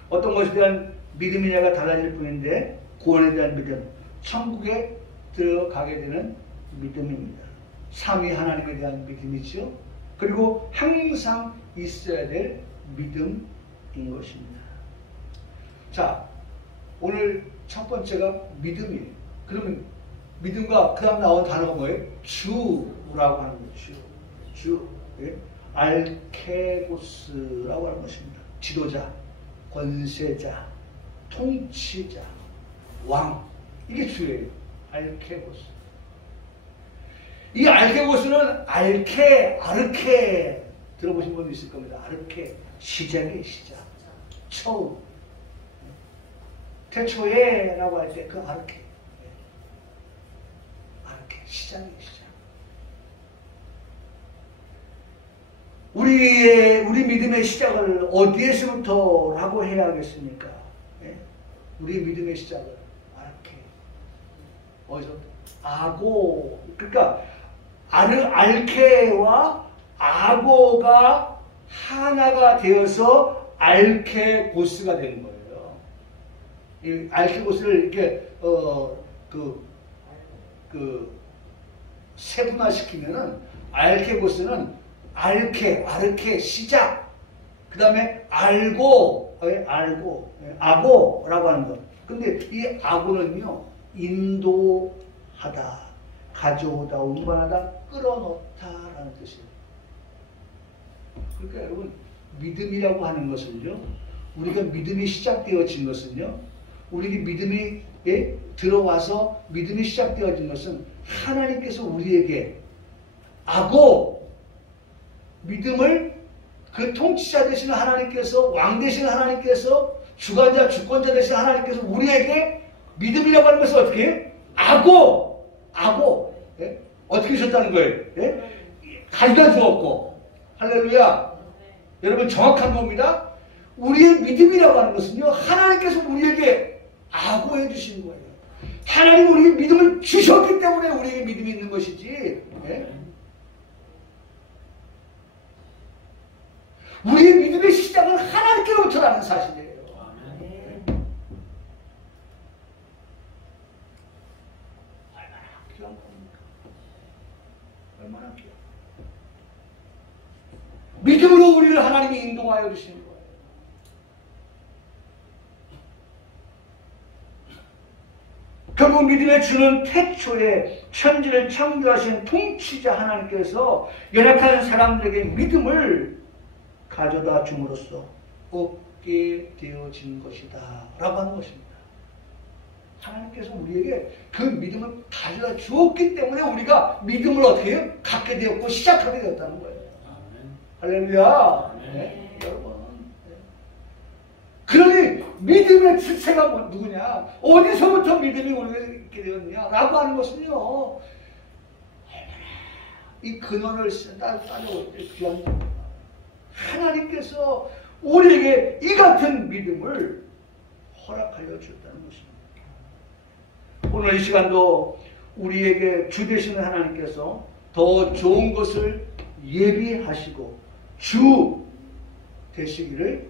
어떤 것에 대한 믿음이냐가 달라질 뿐인데 구원에 대한 믿음, 천국에 들어가게 되는 믿음입니다. 삼위 하나님에 대한 믿음이죠. 그리고 항상 있어야 될 믿음인 것입니다. 자, 오늘 첫 번째가 믿음이에요. 그러면 믿음과 그 다음 나온 단어가 뭐예요? 주라고 하는 거죠. 주. 예? 알케고스라고 하는 것입니다. 지도자, 권세자, 통치자, 왕. 이게 주예요. 알케고스. 이 알케고스는 아르케 들어보신 분 있을 겁니다. 아르케. 시작의 시작. 처음. 태초에 라고 할 때 그 아르케. 아르케. 시작의 시작. 우리 믿음의 시작을 어디에서부터 라고 해야 하겠습니까? 예? 우리 믿음의 시작을 아르케. 어디서? 아고. 그러니까 알케와 아고가 하나가 되어서 알케고스가 되는 거예요. 이 알케고스를 이렇게 세분화시키면은 알케고스는 아르케 시작. 그 다음에 알고, 아고라고 하는 것. 근데 이 아고는요, 인도하다, 가져오다, 운반하다, 끌어넣다라는 뜻이에요. 그러니까 여러분, 믿음이라고 하는 것은요, 우리가 믿음이 시작되어진 것은요, 우리 믿음이 들어와서 믿음이 시작되어진 것은 하나님께서 우리에게 아고, 믿음을 그 통치자 되시는 하나님께서, 왕 되시는 하나님께서, 주관자, 주권자 되시는 하나님께서 우리에게 믿음이라고 하는 것을 어떻게 해? 아고, 예? 어떻게 주셨다는 거예요? 예? 가져다 주었고, 할렐루야. 여러분 정확한 겁니다. 우리의 믿음이라고 하는 것은요, 하나님께서 우리에게 아고해 주신 거예요. 하나님 우리에게 믿음을 주셨기 때문에 우리에게 믿음이 있는 것이지. 예? 우리의 믿음의 시작은 하나님께로부터라는 사실이에요. 얼마나 귀한 겁니까? 얼마나 귀한. 믿음으로 우리를 하나님이 인도하여 주시는 거예요. 결국 믿음의 주는 태초에 천지를 창조하신 통치자 하나님께서 연약한 사람들에게 믿음을 가져다 줌으로써 얻게 되어진 것이다 라고 하는 것입니다. 하나님께서 우리에게 그 믿음을 가져다 주었기 때문에 우리가 믿음을 어떻게 해요? 갖게 되었고 시작하게 되었다는 거예요. 할렐루야. 네? 여러분. 네. 그러니 믿음의 주체가 누구냐? 어디서부터 믿음이 우리가 있게 되었냐? 라고 하는 것은요, 이 근원을 따져볼 때 귀한 겁니다. 하나님께서 우리에게 이 같은 믿음을 허락하여 주었다는 것입니다. 오늘 이 시간도 우리에게 주 되시는 하나님께서 더 좋은 것을 예비하시고 주 되시기를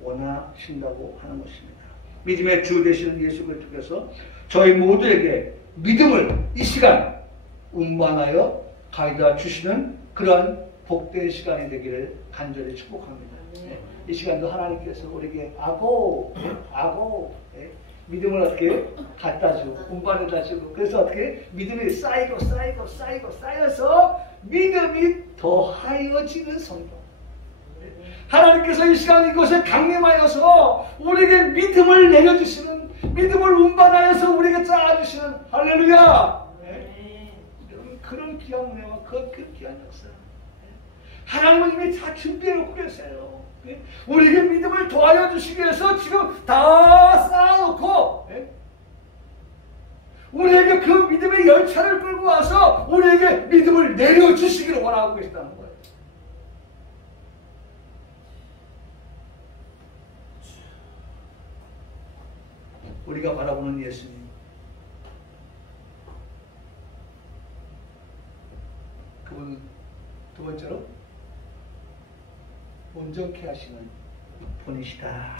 원하신다고 하는 것입니다. 믿음의 주 되시는 예수 그리스도께서 저희 모두에게 믿음을 이 시간 운반하여 가져다 주시는 그러한 복된 시간이 되기를 간절히 축복합니다. 네. 이 시간도 하나님께서 우리에게 아고 믿음을 어떻게 갖다 주고 운반해다 주고, 그래서 어떻게 믿음이 쌓여서 믿음이 더하여지는 성도. 하나님께서 이 시간 이곳에 강림하여서 우리에게 믿음을 내려주시는, 믿음을 운반하여서 우리에게 쌓아주시는, 할렐루야. 네. 여러분 그런 귀한 은혜와 그 귀한 역사 하나님은 이미 다 준비해놓고 계세요. 우리에게 믿음을 도와여 주시기 위해서 지금 다 쌓아놓고 우리에게 그 믿음의 열차를 끌고 와서 우리에게 믿음을 내려주시기를 원하고 계시다는 거예요. 우리가 바라보는 예수님, 그분 두 번째로 온전케 하시는 분이시다.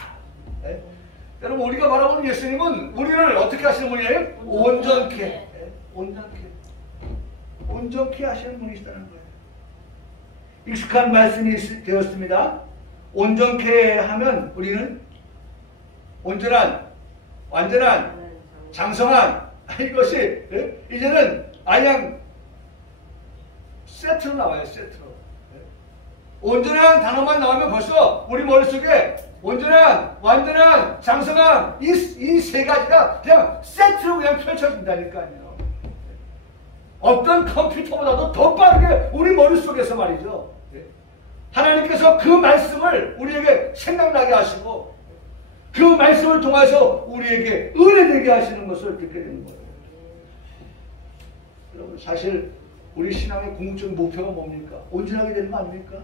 네? 여러분 우리가 바라보는 예수님은 우리를 어떻게 하시는 분이에요? 온전케 하시는 분이시다는 거예요. 익숙한 말씀이 되었습니다. 온전케 하면 우리는 온전한, 완전한, 장성한, 이것이 이제는 그냥 세트로 나와요. 세트로. 온전한 단어만 나오면 벌써 우리 머릿속에 온전한, 완전한, 장성한 이 세 가지가 그냥 세트로 그냥 펼쳐진다니까요. 어떤 컴퓨터보다도 더 빠르게 우리 머릿속에서 말이죠. 하나님께서 그 말씀을 우리에게 생각나게 하시고 그 말씀을 통해서 우리에게 은혜되게 하시는 것을 듣게 되는 거예요. 여러분 사실 우리 신앙의 궁극적인 목표가 뭡니까? 온전하게 되는 거 아닙니까?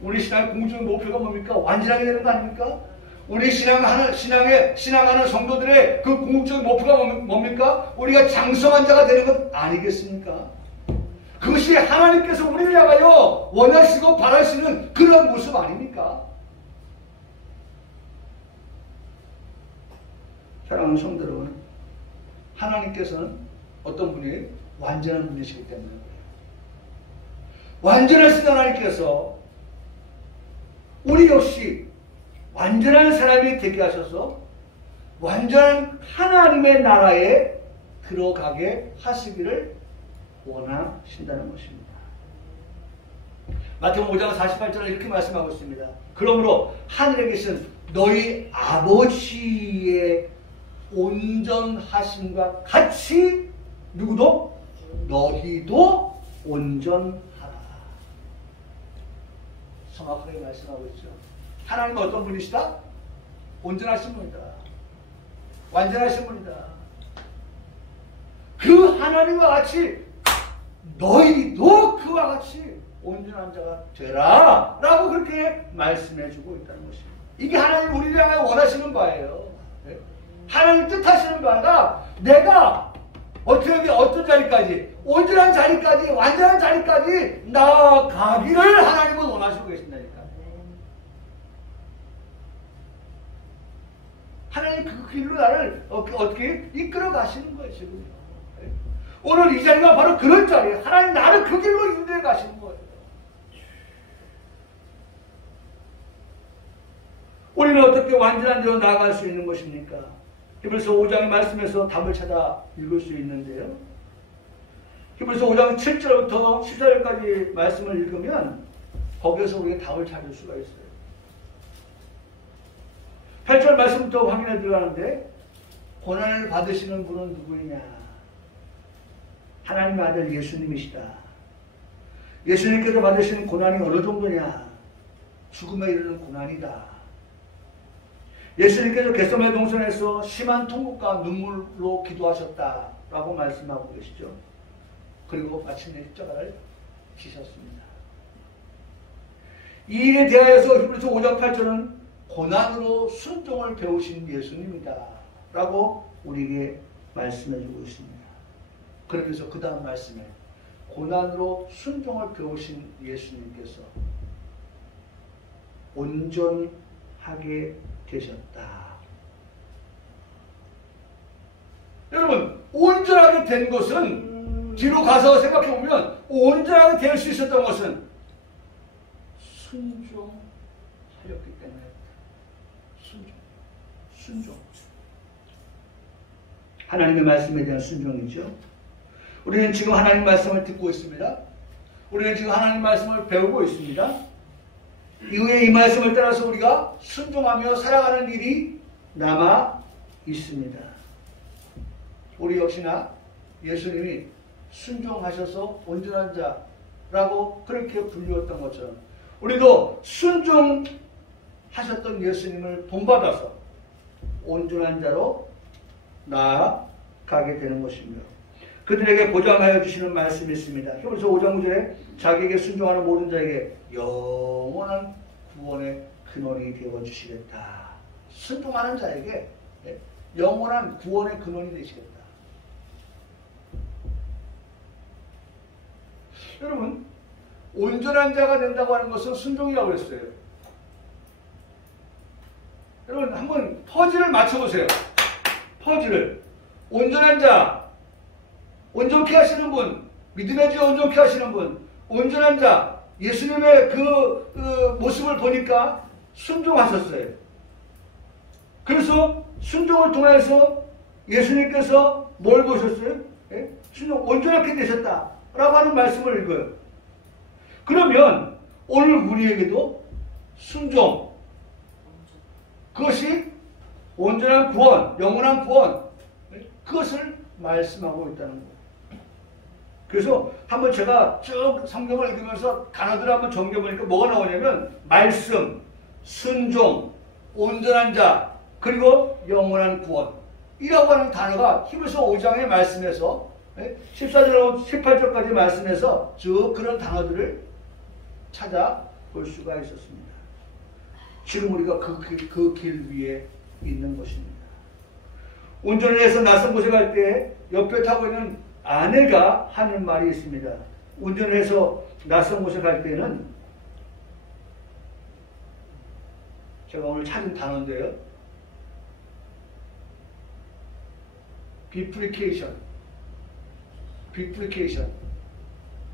우리 신앙의 궁극적인 목표가 뭡니까? 완전하게 되는 거 아닙니까? 우리 신앙하는 성도들의 그 궁극적인 목표가 뭡니까? 우리가 장성한 자가 되는 것 아니겠습니까? 그것이 하나님께서 우리를 향하여 원하시고 바라시는 그런 모습 아닙니까? 사랑하는 성도 여러분, 하나님께서는 어떤 분이에요? 완전한 분이시기 때문에 그래요. 완전하신 하나님께서 우리 역시 완전한 사람이 되게 하셔서 완전한 하나님의 나라에 들어가게 하시기를 원하신다는 것입니다. 마태복음 5장 48절에 이렇게 말씀하고 있습니다. 그러므로 하늘에 계신 너희 아버지의 온전하심과 같이 누구도? 너희도 온전하라. 정확하게 말씀하고 있죠. 하나님은 어떤 분이시다? 온전하신 분이다. 완전하신 분이다. 그 하나님과 같이 너희도 그와 같이 온전한 자가 되라 라고 그렇게 말씀해 주고 있다는 것입니다. 이게 하나님 우리를 향해 원하시는 바예요. 하나님 뜻하시는 바가 내가 어떤 자리까지, 온전한 자리까지, 완전한 자리까지 나아가기를 하나님은 원하시고 계신다니까. 하나님 그 길로 나를 어떻게 이끌어 가시는 거예요, 지금. 오늘 이 자리가 바로 그런 자리예요. 하나님 나를 그 길로 인도해 가시는 거예요. 우리는 어떻게 완전한 데로 나아갈 수 있는 것입니까? 히브리서 5장의 말씀에서 답을 찾아 읽을 수 있는데요. 히브리서 5장 7절부터 14절까지 말씀을 읽으면 거기에서 우리가 답을 찾을 수가 있어요. 8절 말씀부터 확인해 들어가는데 고난을 받으시는 분은 누구이냐? 하나님의 아들 예수님이시다. 예수님께서 받으시는 고난이 어느 정도냐? 죽음에 이르는 고난이다. 예수님께서 겟세마네 동산에서 심한 통곡과 눈물로 기도하셨다라고 말씀하고 계시죠. 그리고 마침내 십자가를 지셨습니다. 이 일에 대하여서 히브리서 5장 8절은 고난으로 순종을 배우신 예수님이다 라고 우리에게 말씀해주고 있습니다. 그러면서 그 다음 말씀에 고난으로 순종을 배우신 예수님께서 온전하게 되셨다. 여러분, 온전하게 된 것은 뒤로 가서 생각해보면 온전하게 될 수 있었던 것은 순종하였기 때문에 순종. 하나님의 말씀에 대한 순종이죠. 우리는 지금 하나님 말씀을 듣고 있습니다. 우리는 지금 하나님 말씀을 배우고 있습니다. 이후에 이 말씀을 따라서 우리가 순종하며 살아가는 일이 남아 있습니다. 우리 역시나 예수님이 순종하셔서 온전한 자라고 그렇게 불리웠던 것처럼 우리도 순종하셨던 예수님을 본받아서 온전한 자로 나아가게 되는 것입니다. 그들에게 보장하여 주시는 말씀이 있습니다. 히브리서 5장 9절에 자기에게 순종하는 모든 자에게 영원한 구원의 근원이 되어주시겠다. 순종하는 자에게 영원한 구원의 근원이 되시겠다. 여러분, 온전한 자가 된다고 하는 것은 순종이라고 했어요. 여러분, 한번 퍼즐을 맞춰보세요. 퍼즐을. 온전한 자, 온전케 하시는 분, 믿음의 주 온전케 하시는 분, 온전한 자, 예수님의 그 모습을 보니까 순종하셨어요. 그래서 순종을 통해서 예수님께서 뭘 보셨어요? 예? 순종, 온전하게 되셨다 라고 하는 말씀을 읽어요. 그러면 오늘 우리에게도 순종, 그것이 온전한 구원, 영원한 구원, 그것을 말씀하고 있다는 거예요. 그래서 한번 제가 쭉 성경을 읽으면서 단어들을 한번 정리해보니까 뭐가 나오냐면 말씀, 순종, 온전한 자, 그리고 영원한 구원 이라고 하는 단어가 히브리서 5장의 말씀에서 14절로 18절까지 말씀에서 쭉 그런 단어들을 찾아볼 수가 있었습니다. 지금 우리가 그 길 위에 있는 것입니다. 운전을 해서 낯선 곳에 갈 때 옆에 타고 있는 아내가 하는 말이 있습니다. 운전을 해서 낯선 곳에 갈 때는 제가 오늘 찾은 단어인데요. 비플리케이션.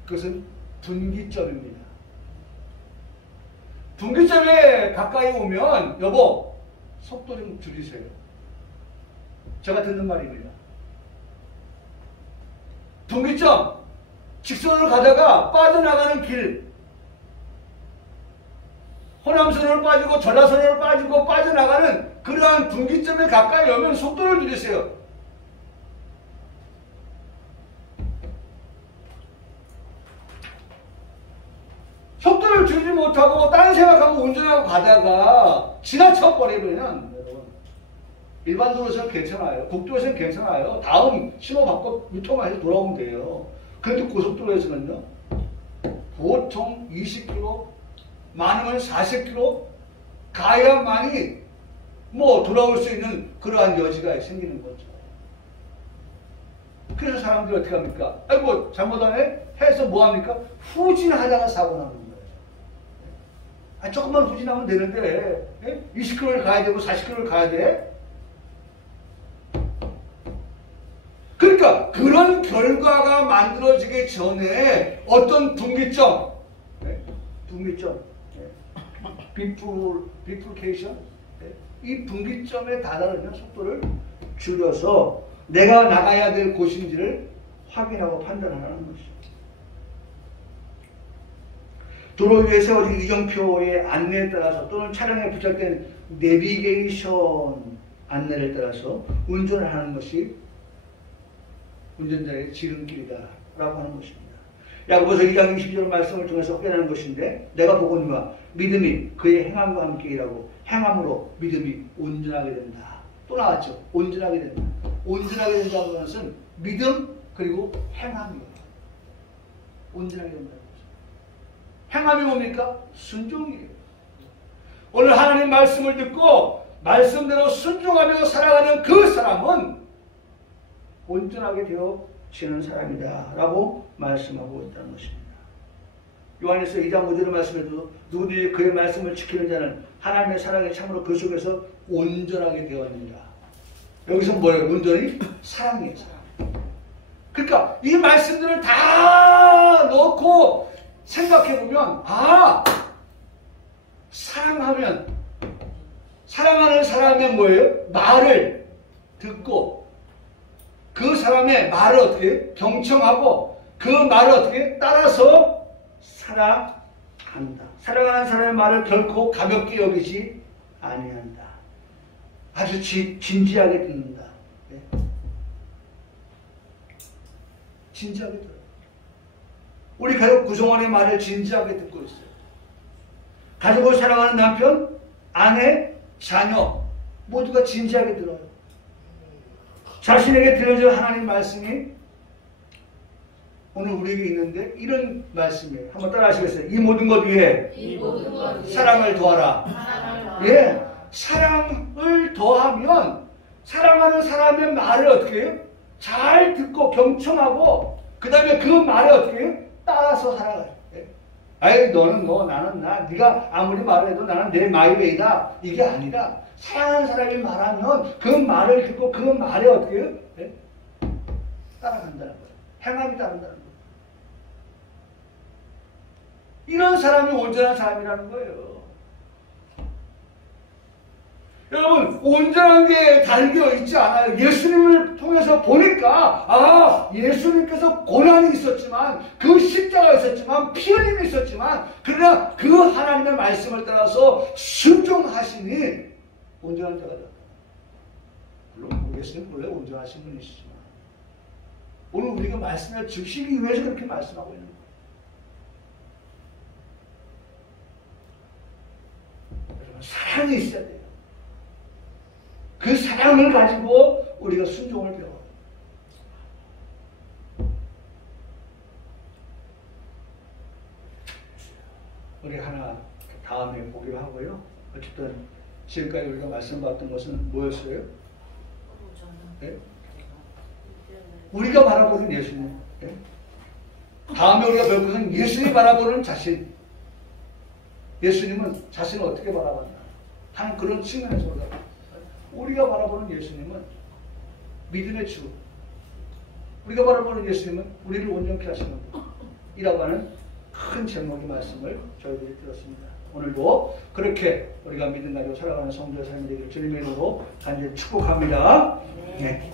그것은 분기점입니다. 분기점에 가까이 오면 여보 속도 좀 줄이세요. 제가 듣는 말입니다. 분기점 직선으로 가다가 빠져나가는 길, 호남선으로 빠지고 전라선으로 빠지고 빠져나가는 그러한 분기점에 가까이 오면 속도를 줄이세요. 속도를 줄이지 못하고 딴 생각하고 운전하고 가다가 지나쳐 버리면 일반 도로에서는 괜찮아요. 국도에서는 괜찮아요. 다음 신호 받고 유턴만 해서 돌아오면 돼요. 그런데 고속도로에서는요, 보통 20km, 많으면 40km 가야만이 돌아올 수 있는 그러한 여지가 생기는 거죠. 그래서 사람들이 어떻게 합니까? 아이고, 잘못하네? 해서 뭐 합니까? 후진하다가 사고 나는 거예요. 조금만 후진하면 되는데, 20km를 가야 되고 40km를 가야 돼? 그러니까 그런 결과가 만들어지기 전에 어떤 분기점, 비플케이션, 이 분기점에 다다르면 속도를 줄여서 내가 나가야 될 곳인지를 확인하고 판단하는 것이죠. 도로 위에 세워진 이정표의 안내에 따라서 또는 차량에 부착된 내비게이션 안내를 따라서 운전을 하는 것이 운전자의 지름길이다 라고 하는 것입니다. 야고보서 2장 22절 말씀을 통해서 확인하는 것인데, 내가 보거니와 믿음이 그의 행함과 함께 일하고 행함으로 믿음이 온전하게 된다. 또 나왔죠. 온전하게 된다. 온전하게 된다는 것은 믿음 그리고 행함이에요. 온전하게 된다는 거죠. 행함이 뭡니까? 순종이에요. 오늘 하나님 말씀을 듣고 말씀대로 순종하며 살아가는 그 사람은 온전하게 되어지는 사람이다 라고 말씀하고 있다는 것입니다. 요한에서 2장 5절의 말씀에도 누구든지 그의 말씀을 지키는 자는 하나님의 사랑에 참으로 그 속에서 온전하게 되었느니라. 여기서 뭐예요? 온전히? 사랑이에요. 사랑. 그러니까 이 말씀들을 다 놓고 생각해보면, 사랑하는 사람의 뭐예요? 말을 듣고 그 사람의 말을 어떻게 경청하고 그 말을 어떻게 따라서 살아간다. 사랑하는 사람의 말을 결코 가볍게 여기지 아니한다. 아주 진지하게 듣는다. 네. 진지하게 들어요. 우리 가족 구성원의 말을 진지하게 듣고 있어요. 가족을 사랑하는 남편, 아내, 자녀 모두가 진지하게 들어요. 자신에게 들려진 하나님 말씀이 오늘 우리에게 있는데 이런 말씀이에요. 한번 따라 하시겠어요? 이 모든 것 위에 사랑을 더하라. 예, 사랑을 더하면 사랑하는 사람의 말을 어떻게 해요? 잘 듣고 경청하고 그 다음에 그 말에 어떻게 해요? 따라서 살아가요. 예? 아이 너는 너 나는 나 네가 아무리 말해도 나는 내 마이웨이다 이게 아니라 사랑하는 사람이 말하면 그 말을 듣고 그 말에 어떻게 해요? 네? 따라간다는 거예요. 행함이 따른다는 거예요. 이런 사람이 온전한 사람이라는 거예요. 여러분, 온전한 게 달겨 있지 않아요. 예수님을 통해서 보니까 예수님께서 고난이 있었지만 그 십자가 있었지만 피 흘림이 있었지만 그러나 그 하나님의 말씀을 따라서 순종하시니 온전한 자가 됐다. 물론 예수님 원래 온전하신 분이시지만 오늘 우리가 말씀을 주시기 위해서 그렇게 말씀하고 있는 거예요. 여러분, 사랑이 있어야 돼요. 그 사랑을 가지고 우리가 순종을 배워요. 우리 하나 다음에 보기로 하고요. 어쨌든 지금까지 우리가 말씀받았던 것은 뭐였어요? 네? 우리가 바라보는 예수님. 네? 다음에 우리가 배울 것은 예수님이 바라보는 자신. 예수님은 자신을 어떻게 바라봤나 하는 그런 측면에서 우리가 바라보는 예수님은 믿음의 주. 우리가 바라보는 예수님은 우리를 온전케 하시는 분이라고 하는 큰 제목의 말씀을 저희들이 들었습니다. 오늘도 그렇게 우리가 믿음 가지고 살아가는 성도의 삶이 되기를 주님의 이름으로 간절히 축복합니다. 네.